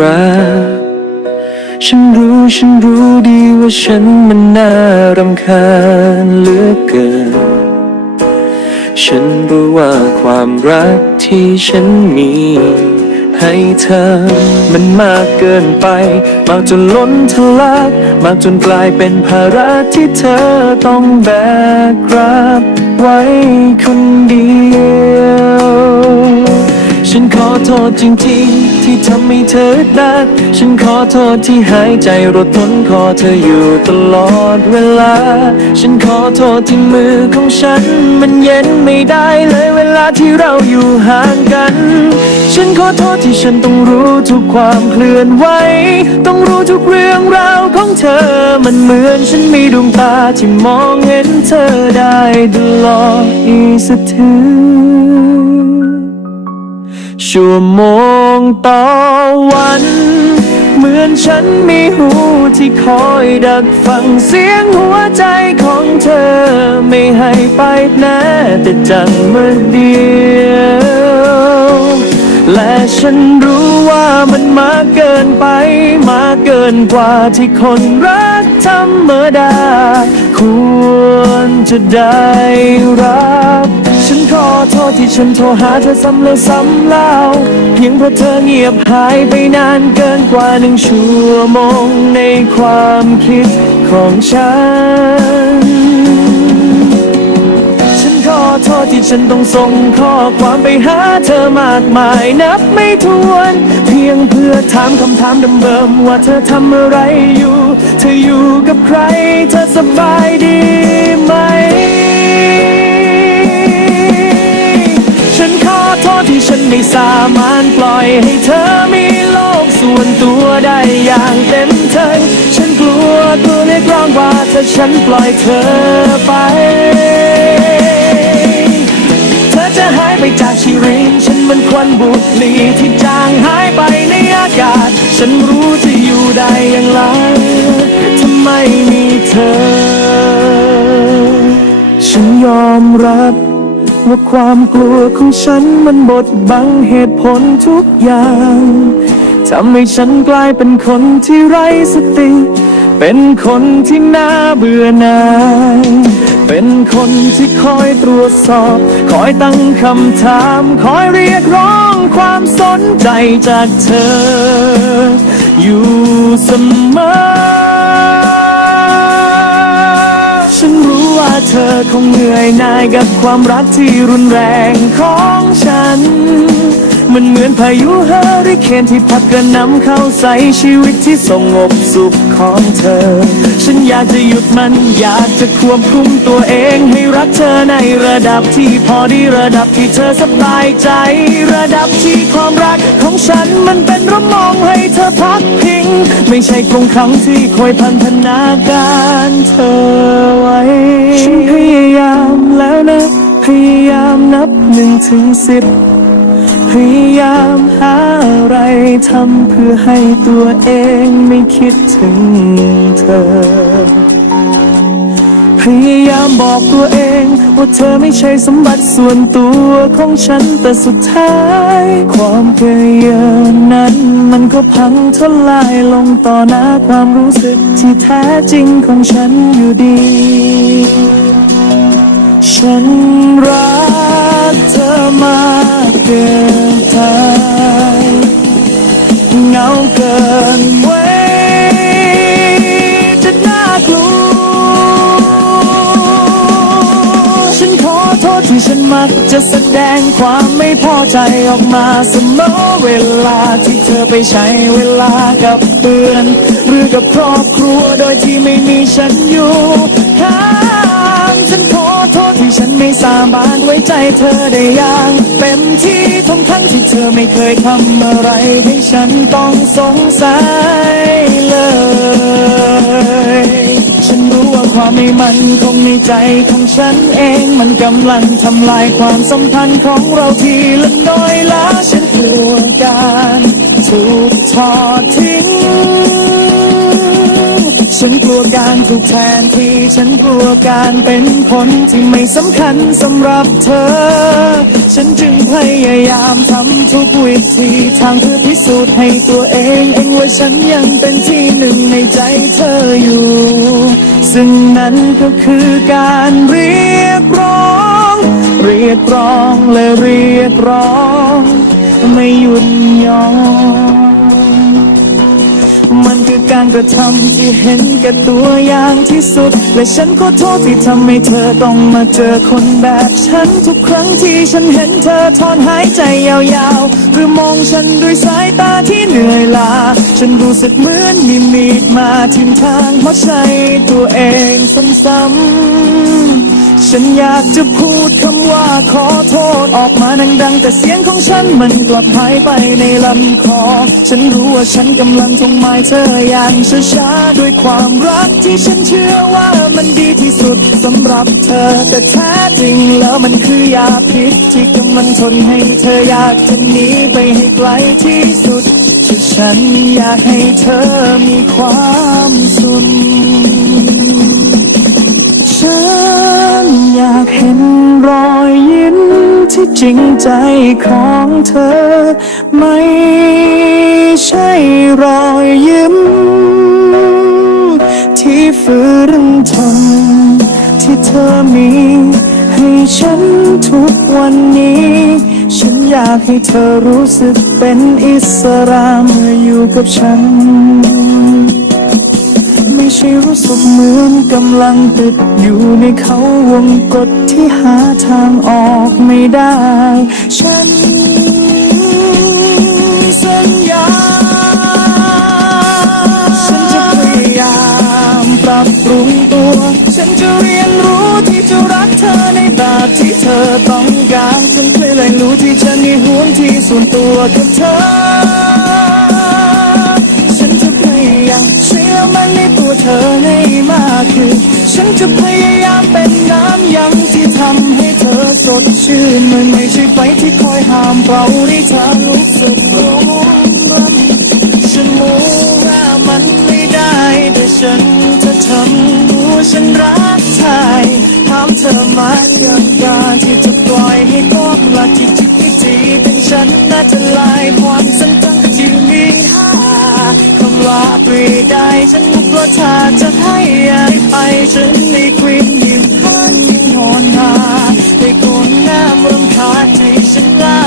รัก ฉันรู้ฉันรู้ดีว่าฉันมันน่ารำคาญเหลือเกิน ฉันรู้ว่าความรักที่ฉันมีให้เธอ มันมากเกินไป มากจนล้นทะลัก มากจนกลายเป็นภาระที่เธอต้องแบกรับ ไว้คนเดียว ฉันขอโทษจริงๆ ที่ทำให้เธอดัดฉันขอโทษที่หายใจรดทนขอเธออยู่ตลอดเวลา ฉันขอโทษที่มือของฉัน มันเย็นไม่ได้เลยเวลาที่เราอยู่ห่างกัน ฉันขอโทษที่ฉันต้องรู้ทุกความเคลื่อนไหว ต้องรู้ทุกเรื่องราวของเธอ มันเหมือนฉันมีดวงตาที่มองเห็นเธอได้ตลอดอีสักที ชั่วโมงต่อวัน เหมือนฉันมีหูที่คอยดักฟังเสียงหัวใจของเธอ ไม่ให้ไปแน่แต่จังเมื่อเดียว และฉันรู้ว่ามันมากเกินไป มากเกินกว่าที่คนรักธรรมดา ควรจะได้รับ ฉันขอโทษที่ฉันโทรหาเธอซ้ำแล้วซ้ำเล่า เพียงเพราะเธอเงียบหายไปนานเกินกว่าหนึ่งชั่วโมงในความคิดของฉัน ฉันขอโทษที่ฉันต้องส่งข้อความไปหาเธอมากมายนับไม่ถ้วน เพียงเพื่อถามคำถามเดิมๆว่าเธอทำอะไรอยู่ เธออยู่กับใคร เธอสบายดีไหม โทษที่ฉันไม่สามารถปล่อยให้เธอมีโลกส่วนตัวได้อย่างเต็มเทิงฉันกลัวตัวเรียกร้องว่าถ้าฉันปล่อยเธอไป เธอจะหายไปจากชีวิตฉันเหมันควันบุหรี่ที่จางหายไปในอากาศ ฉันรู้จะอยู่ได้อย่างไรถ้าไม่มีเธอ ฉันยอมรับ ว่าความกลัวของฉันมันบดบังเหตุผลทุกอย่างทำให้ฉันกลายเป็นคนที่ไร้สติ เป็นคนที่น่าเบื่อหน่าย เป็นคนที่คอยตรวจสอบ คอยตั้งคำถาม คอยเรียกร้องความสนใจจากเธอ อยู่เสมอ อคงเหนื่อยหน่ายกับความรักที่รุนแรงของฉัน มันเหมือนพายุเฮอริเคนที่พัดกระหนำเข้าใส่ชีวิตที่สงบสุขของเธอ ฉันอยากจะหยุดมันอยากจะควบคุมตัวเองให้รักเธอในระดับที่พอดีระดับที่เธอสบายใจ ระดับที่ความรักของฉันมันเป็นระมองให้เธอพักพิง ไม่ใช่คงครั้งที่คอยพันธนาการเธอไว้ ฉันพยายามแล้วนะ พยายามนับหนึ่งถึงสิบพยายามหาอะไรทำเพื่อให้ตัวเองไม่คิดถึงเธอ ยายามบอกตัวเอง ว่าเธอไม่ใช่สมบัติส่วนตัวของฉันแต่สุดท้าย ความเพยายามนั้น มันก็พังทลายลงต่อหน้าความรู้สึกที่แท้จริงของฉันอยู่ดี ฉันรักเธอมากเกินทางเหงาเกิน มักจะแสดงความไม่พอใจออกมาเสมอเวลาที่เธอไปใช้เวลากับเพื่อน หรือกับครอบครัวโดยที่ไม่มีฉันอยู่ข้างฉันขอโทษที่ฉันไม่สามารถไว้ใจเธอได้อย่างเต็มที่ทั้งทั้งที่เธอไม่เคยทำอะไรให้ฉันต้องสงสัย ไม่มันคงในใจของฉันเองมันกำลังทำลายความสัมพันธ์ของเราทีละน้อยละฉันกลัวการถูกทอดทิ้ง ฉันกลัวการถูกแทนที่ฉันกลัวการเป็นผลที่ไม่สำคัญสำหรับเธอ ฉันจึงพยายามทำทุกวิธีทางเพื่อพิสูจน์ให้ตัวเอง เองว่าฉันยังเป็นที่หนึ่งในใจเธออยู่ ซึ่งนั้นก็คือการเรียกร้อง เรียกร้องและเรียกร้อง ไม่หยุดหย่อนมัน การกระทำที่เห็นแก่ตัวอย่างที่สุด และฉันขอโทษที่ทำให้เธอต้องมาเจอคนแบบฉันทุกครั้งที่ฉันเห็นเธอถอนหายใจยาวๆ หรือมองฉันด้วยสายตาที่เหนื่อยล้าฉันรู้สึกเหมือนมีมีดมาทิ่มทางเพราะใช้ตัวเองซ้ำๆ ฉันอยากจะพูดคำว่าขอโทษออกมาดังๆ แต่เสียงของฉันมันกลับหายไปในลำคอ ฉันรู้ว่าฉันกำลังทงหมายเธออย่างช้าๆด้วยความรักที่ฉันเชื่อว่ามันดีที่สุดสำหรับเธอ แต่แท้จริงแล้วมันคือยาพิษที่กำลังทนให้เธออยากจะหนีไปให้ไกลที่สุดฉันอยากให้เธอมีความสุข ที่จริงใจของเธอ ไม่ใช่รอยยิ้ม ที่ฝืนทนที่เธอมี ให้ฉันทุกวันนี้ ฉันอยากให้เธอรู้สึกเป็นอิสระเมื่ออยู่กับฉัน ใช่รู้สึกเหมือนกำลังติดอยู่ในเขาวงกฏที่หาทางออกไม่ได้ ฉันสัญญา ฉันจะพยายามปรับปรุงตัว ฉันจะเรียนรู้ที่จะรักเธอในแบบที่เธอต้องการ ฉันเคยเรียนรู้ที่จะมีห่วงที่ส่วนตัวกับเธอ เชื่อมันในตัวเธอให้มากขึ้นฉันจะพยายามเป็นน้ำยังที่ทำให้เธอสดชื่นมันไม่ใช่ไฟที่คอยห้ามเป่าให้เธอลุกสุดลงรันฉันรู้ว่ามันไม่ได้แต่ฉันจะทำรู้ฉันรักใครถามเธอมา ว่าปรีได้ฉันกลัวเธอจะให้ไปฉันในกลิ่นยิ้มพานที่นอนมาได้คนหน้าเมืองคาญให้ฉันลา